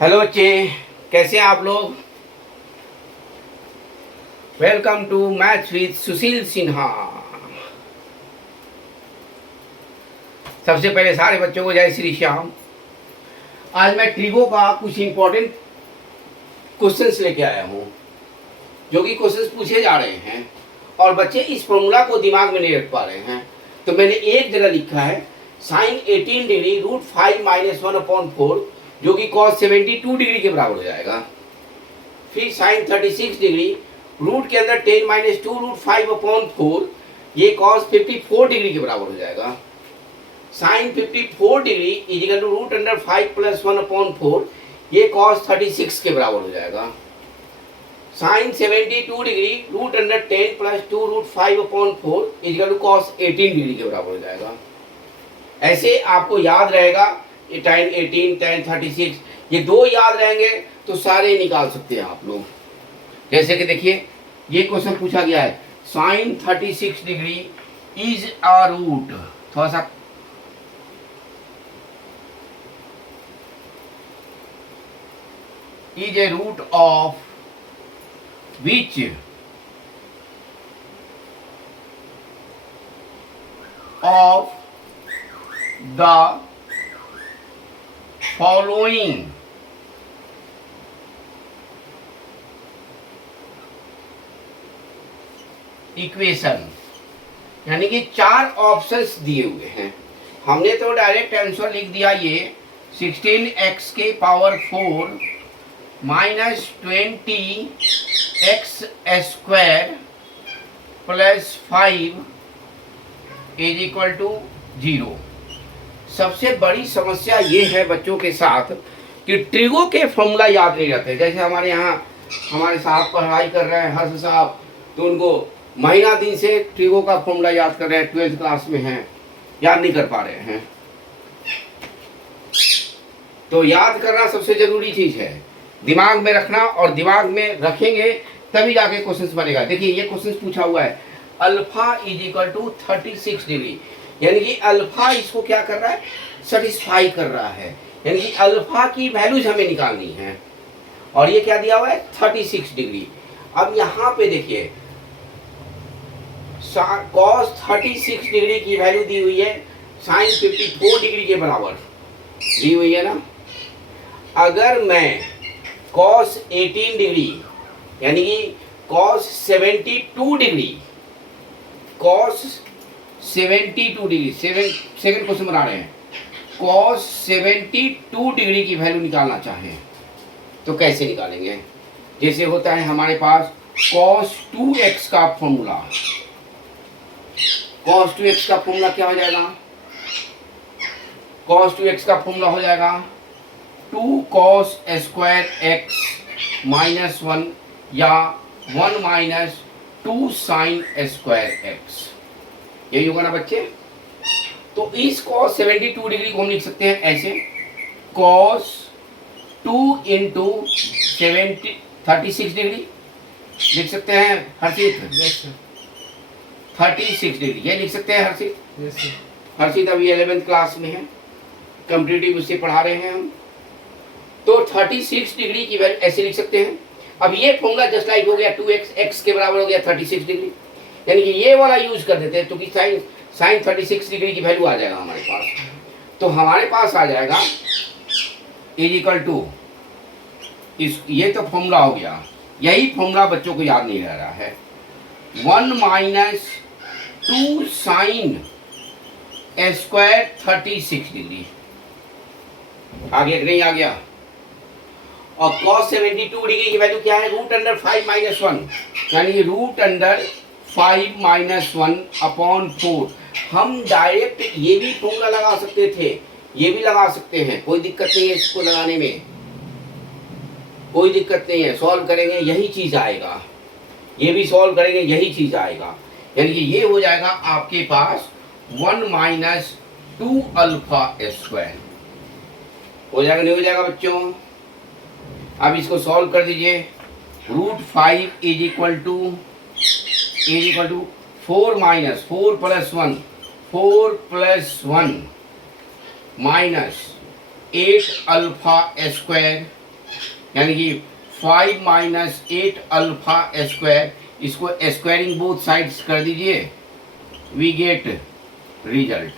Hello बच्चे, कैसे हैं आप लोग। वेलकम टू मैथ्स विद सुशील सिन्हा। सबसे पहले सारे बच्चों को जय श्री श्याम। आज मैं ट्रिगो का कुछ इंपॉर्टेंट क्वेश्चंस लेके आया हूँ जो कि क्वेश्चंस पूछे जा रहे हैं और बच्चे इस फॉर्मूला को दिमाग में नहीं रख पा रहे हैं। तो मैंने एक जगह लिखा है साइन 18 डिग्री रूट 5 माइनस 1/4 जो कि कॉस 72 डिग्री के बराबर हो जाएगा। फिर साइन 36 डिग्री रूट के अंदर 10 माइनस 2 रूट 5/4 ये कॉस 54 डिग्री के बराबर हो जाएगा। Sine 54 degree is equal to root under 5 plus 1/4 ये कॉस 36 के बराबर हो जाएगा। Sine 72 degree root under 10 plus 2 root 5/4 is equal to cos 18 degree के बराबर हो जाएगा। ऐसे आपको याद रहेगा ये tan 18 tan 36 ये दो याद रहेंगे तो सारे निकाल सकते हैं आप लोग। जैसे कि देखिए ये क्वेश्चन पूछा गया है sine 36 degree is a root, थोड़ा सा is a root of which of the following equation, यानी कि चार ऑप्शंस दिए हुए हैं। हमने तो डायरेक्ट आंसर लिख दिया ये 16x के power 4 minus 20x square plus 5 is equal to 0। सबसे बड़ी समस्या ये है बच्चों के साथ कि ट्रिगो के फॉर्मूला याद नहीं रहते। जैसे हमारे यहाँ हमारे साहब पढ़ाई कर रहे हैं हर्ष साहब, तो उनको महीना दिन से ट्रिगो का फॉर्मूला याद कर रहे हैं, 12th क्लास में हैं, याद नहीं कर पा रहे हैं। तो याद करना सबसे जरूरी चीज है, दिमाग में रखना, और दिमाग में रखेंगे तभी जाके क्वेश्चन बनेगा। देखिए ये क्वेश्चन पूछा हुआ है alpha is equal to 36 degree, यानी कि अल्फा इसको क्या कर रहा है, सेटिस्फाई कर रहा है, यानी कि अल्फा की वैल्यूज हमें निकालनी है। और ये क्या दिया हुआ है 36 डिग्री। अब यहाँ पे देखिए कॉस 36 डिग्री की वैल्यू दी हुई है साइन 54 डिग्री के बराबर दी हुई है ना। अगर मैं कॉस 18 डिग्री यानी कि cos 72 degree, cos 72 degree second question बना रहे हैं, कॉस 72 डिग्री की वैल्यू निकालना चाहें तो कैसे निकालेंगे। जैसे होता है हमारे पास cos 2x का फॉर्मूला, cos 2x का फॉर्मूला क्या हो जाएगा, cos 2x का फॉर्मूला हो जाएगा 2 cos स्क्वायर x माइनस 1 या 1 माइनस 2 साइन स्क्वायर x, यही होगा ना बच्चे। तो इस cos 72 डिग्री को हम लिख सकते हैं ऐसे cos 2 इंटू 36 डिग्री लिख सकते हैं हर्षित, 36 डिग्री ये लिख सकते हैं हर्षित। हर्षित अभी 11th क्लास में है, कॉम्पिटिटिव उससे पढ़ा रहे हैं हम। तो 36 डिग्री की वैल्यू ऐसे लिख सकते हैं। अब ये फॉर्मूला जस्ट लाइक हो गया 2x x के बराबर हो गया 36 डिग्री, यानी कि ये वाला यूज कर देते हैं तो कि साइन 36 डिग्री की वैल्यू आ जाएगा हमारे पास। तो हमारे पास आ जाएगा इज इक्वल टू ये तो फॉर्मूला हो गया, यही फॉर्मूला बच्चों को याद नहीं रह रहा है 1 माइनस 2 साइन स्क्वायर 36 डिग्री आ गया कि नहीं आ गया। और cos 72 डिग्री की वैल्यू क्या है रूट अंडर 5 माइनस 1, यानी रूट अंडर 5 माइनस 1/4। हम डायरेक्ट ये भी फॉर्मूला लगा सकते थे, ये भी लगा सकते हैं, कोई दिक्कत नहीं है इसको लगाने में, कोई दिक्कत नहीं है। सॉल्व करेंगे यही चीज आएगा, ये भी सॉल्व करेंगे यही चीज आएगा, यानी कि ये हो जाएगा आपके पास 1 माइनस 2 अल्फा स्क्वायर हो जाएगा, नहीं हो जाएगा बच्चों। अब इसको सॉल्व कर दीजिए, root 5 is equal to 4 minus 4 plus 1 4 plus 1 minus 8 alpha square यानी कि 5 माइनस 8 अल्फा स्क्वायर, इसको स्क्वायरिंग बोथ साइड्स कर दीजिए, वी गेट रिजल्ट।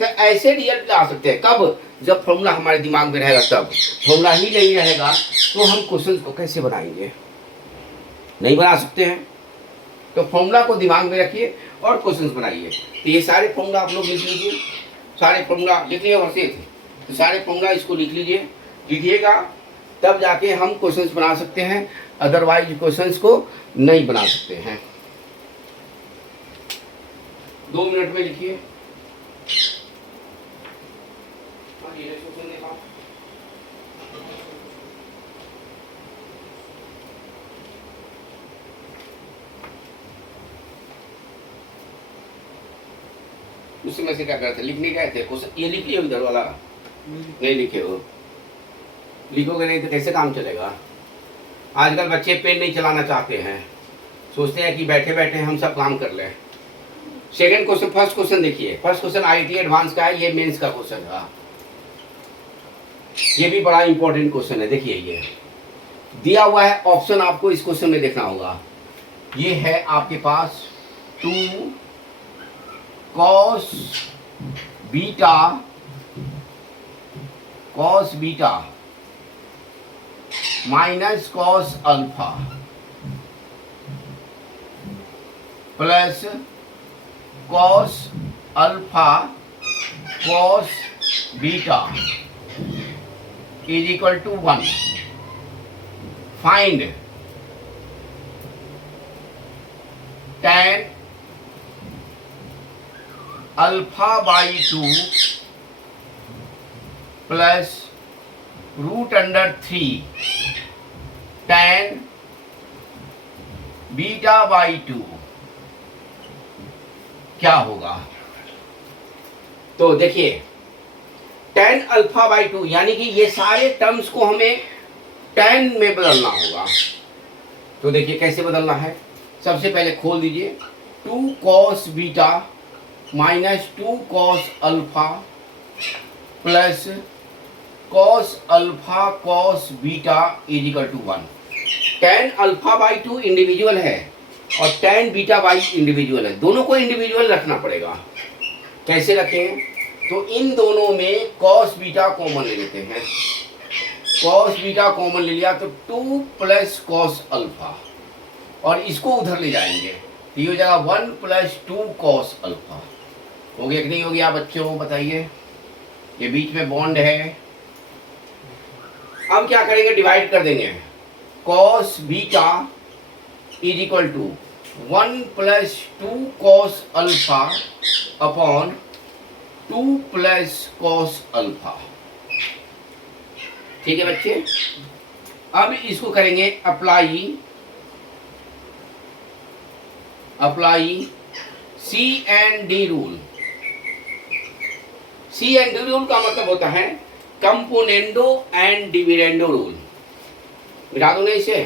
तो ऐसे रिजल्ट ला सकते हैं कब, जब फॉर्मूला हमारे दिमाग में रहेगा तब। फॉर्मूला ही नहीं रहेगा तो हम क्वेश्चन को कैसे बनाएंगे, नहीं बना सकते हैं। तो फॉर्मूला को दिमाग में रखिए और क्वेश्चन बनाइए। तो ये सारे फॉर्मूला आप लोग लिख लीजिए, सारे फॉर्मूला लिख लिए हर्षित, तो सारे फॉर्मूला इसको लिख लीजिए, लिखिएगा तब जाके हम क्वेश्चन बना सकते हैं, अदरवाइज क्वेश्चन को नहीं बना सकते हैं। 2 मिनट में लिखिए। उसी में से क्या करते, लिखने गए थे क्वेश्चन, ये लिख लियो इधर वाला, नहीं लिखे हो, लिखोगे नहीं तो कैसे काम चलेगा। आजकल बच्चे पेन नहीं चलाना चाहते हैं, सोचते हैं कि बैठे बैठे हम सब काम कर लें। सेकंड क्वेश्चन, फर्स्ट क्वेश्चन देखिए, फर्स्ट क्वेश्चन आईटी एडवांस का है, ये मेंस का क्वेश्चन था, ये भी बड़ा इंपॉर्टेंट क्वेश्चन है। देखिए ये दिया हुआ है, ऑप्शन आपको इस क्वेश्चन में देखना होगा। ये है आपके पास 2 cos beta minus cos alpha plus cos alpha cos beta is equal to 1। Find tan alpha by 2 plus √3 tan beta by 2 क्या होगा। तो देखिए tan अल्फा बाई 2 यानी कि ये सारे टर्म्स को हमें tan में बदलना होगा। तो देखिए कैसे बदलना है, सबसे पहले खोल दीजिए, 2 cos beta minus 2 cos alpha plus cos alpha cos beta is equal to 1। tan alpha by 2 individual है और tan बीटा बाई इंडिविजुअल है, दोनों को इंडिविजुअल रखना पड़ेगा। कैसे रखें, तो इन दोनों में cos बीटा कॉमन ले लेते हैं, cos बीटा कॉमन ले लिया तो 2 प्लस cos अल्फा, और इसको उधर ले जाएंगे तो ये हो जाएगा 1 प्लस 2 cos अल्फा। हो गया कि नहीं हो गया बच्चों, बताइए। ये बीच में बॉन्ड है, अब क्या करेंगे, डिवाइड कर देंगे, cos beta is equal to 1 plus 2 cos alpha upon 2 plus cos alpha. ठीक है बच्चे, अब इसको करेंगे apply C and D rule. C and D rule का मतलब होता है कंपोनेंडो एंड डिविडेंडो रूल। मिटा दूंगा इसे,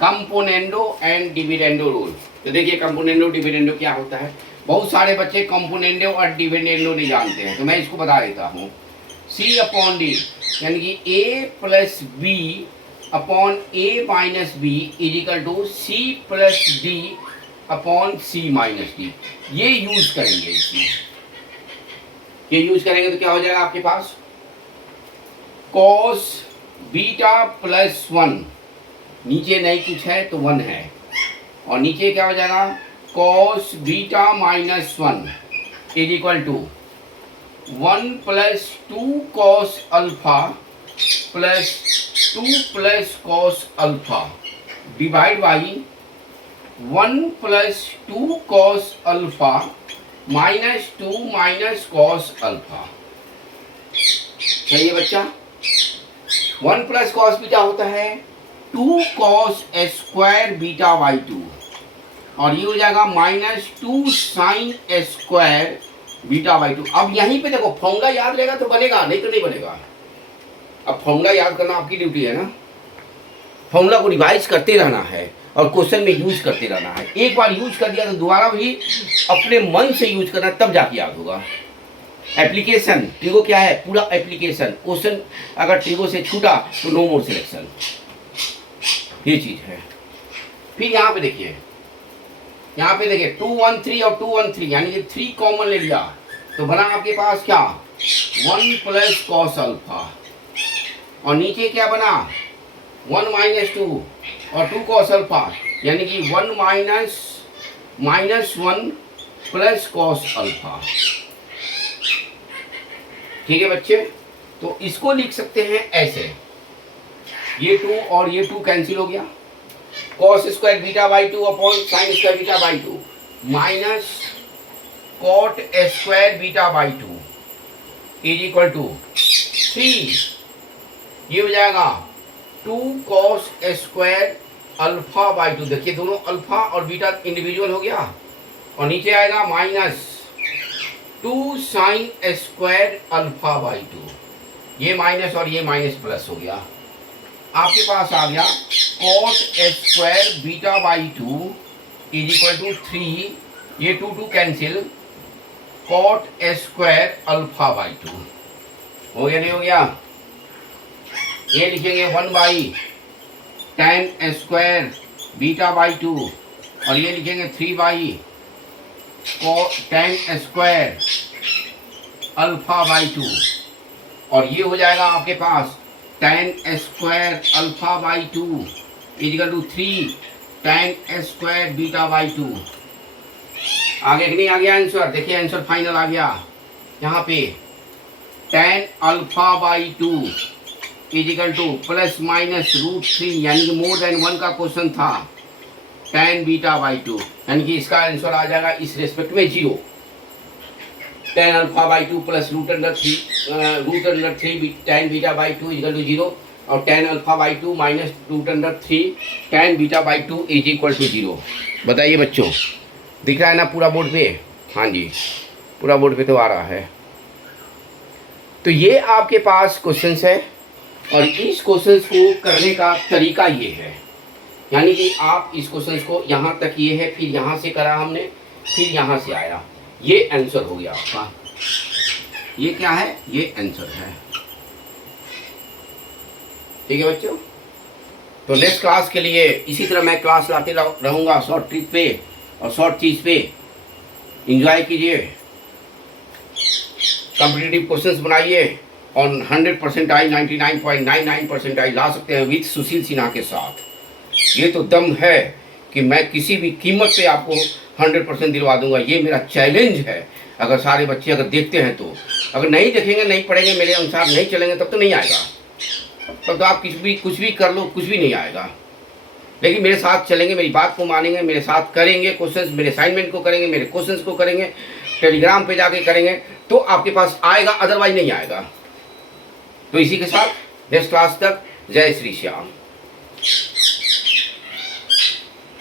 कंपोनेंडो एंड डिविडेंडो रूल। तो देखिए कंपोनेंडो डिविडेंडो क्या होता है, बहुत सारे बच्चे कंपोनेंडो और डिविडेंडो नहीं जानते हैं, तो मैं इसको बता देता हूँ। सी अपॉन डी यानी कि A plus B upon A minus B is equal to C plus D upon C minus D. ये यूज करेंगे, इसमें ये यूज करेंगे तो क्या हो जाएगा आपके पास, cos बीटा प्लस 1, नीचे नहीं कुछ है तो 1 है, और नीचे क्या हो जाएगा cos beta minus 1 is equal to 1 plus 2 cos alpha plus 2 plus cos alpha divide by 1 plus 2 cos alpha minus 2 minus cos alpha. सही है बच्चा, 1 प्लस cos बीटा होता है 2 cos स्क्वायर बीटा बाई 2, और ये हो जाएगा minus 2 sign square beta by 2। अब यहीं पे देखो फॉर्मूला याद रहेगा तो बनेगा, नहीं तो नहीं बनेगा। अब फॉर्मूला याद करना आपकी ड्यूटी है ना, फॉर्मूला को रिवाइज करते रहना है और क्वेश्चन में यूज करते रहना है। एक बार यूज कर दिया तो दोबारा भी अपने मन से यूज करना, तब जाके याद होगा। एप्लीकेशन ट्रिगो क्या है, पूरा एप्लीकेशन। क्वेश्चन अगर ट्रिगो से छूटा तो नो मोर सिलेक्शन, ये चीज है। फिर यहाँ पे देखिए, यहाँ पे देखिए 213 और 213 यानी कि 3 कॉमन ले लिया तो बना आपके पास क्या 1 प्लस कॉस अल्फा, और नीचे क्या बना 1 माइनस 2 और 2 कॉस अल्फा यानी कि 1 माइनस 1 प्लस कॉस अल्फा। ठीक है बच्चे, तो इसको लिख सकते हैं ऐसे, ये 2 और ये 2 कैंसिल हो गया, cos square beta by 2 upon sine square beta by 2 minus cot square beta by 2 is equal to 3, ये हो जाएगा 2 कॉस स्क्वायर अल्फा बाई 2। देखिए दोनों अल्फा और बीटा इंडिविजुअल हो गया, और नीचे आएगा minus 2 sine square alpha by 2, ये माइनस और ये माइनस प्लस हो गया। आपके पास आ गया cot square beta by 2 is equal to 3, ये 2 cancel, cot square alpha by 2 हो गया, नहीं हो गया। ये लिखेंगे 1 by ten square beta by 2, और ये लिखेंगे 3 by ten square alpha by 2, और ये हो जाएगा आपके पास ten square alpha by 2 is equal to 3 ten square beta by 2। आगे नहीं आ गया आंसर, देखिए आंसर फाइनल आ गया यहाँ पे tan alpha by 2 is equal to plus minus √3 यानी कि मोर देन 1 का क्वेश्चन था, टेन बीटा बाई 2 यानी कि इसका आंसर आ जाएगा इस रेस्पेक्ट में 0, tan alpha by 2 plus √3 tan beta by 2 is equal to 0, और tan alpha by 2 minus √3 tan beta by 2 is equal to 0। बताइए बच्चों, दिख रहा है ना पूरा बोर्ड पे? हाँ जी, पूरा बोर्ड पे तो आ रहा है। तो ये आपके पास क्वेश्चंस है, और इस क्वेश्चंस को करने का तरीका ये है, यानी कि आप इस क्वेश्चंस को यहाँ तक ये है, फिर यहाँ से करा हमने, फिर यहाँ से आया, ये आंसर हो गया आपका। ये क्या है? ये आंसर है। ठीक है बच्चों, तो नेक्स्ट क्लास के लिए इसी तरह मैं क्लास लाते रहूँगा, शॉर्ट ट्रिक पे और शॉर्ट चीज़ पे। इंजॉय कीजिए, कॉम्पिटिटिव क्वेश्चंस बनाइए, और 100% आई 99.99% आई ला सकते हैं विद सुशील सिन्हा के साथ। ये तो दम है कि मैं किसी भी कीमत पे आपको 100% दिलवा दूंगा, ये मेरा चैलेंज है। अगर सारे बच्चे अगर देखते हैं तो, अगर नहीं देखेंगे, नहीं पढ़ेंगे, मेरे अनुसार नहीं चलेंगे, तब तो नहीं आएगा। तब तो आप कुछ भी कर लो, कुछ भी नहीं आएगा। लेकिन मेरे साथ चलेंगे, मेरी बात को मानेंगे, मेरे साथ करेंगे क्वेश्चंस, मेरे असाइनमेंट को करेंगे, मेरे क्वेश्चंस को करेंगे, टेलीग्राम पे जाके करेंगे, तो आपके पास आएगा, अदरवाइज नहीं आएगा। तो इसी के साथ नेक्स्ट क्लास तक जय श्री श्याम।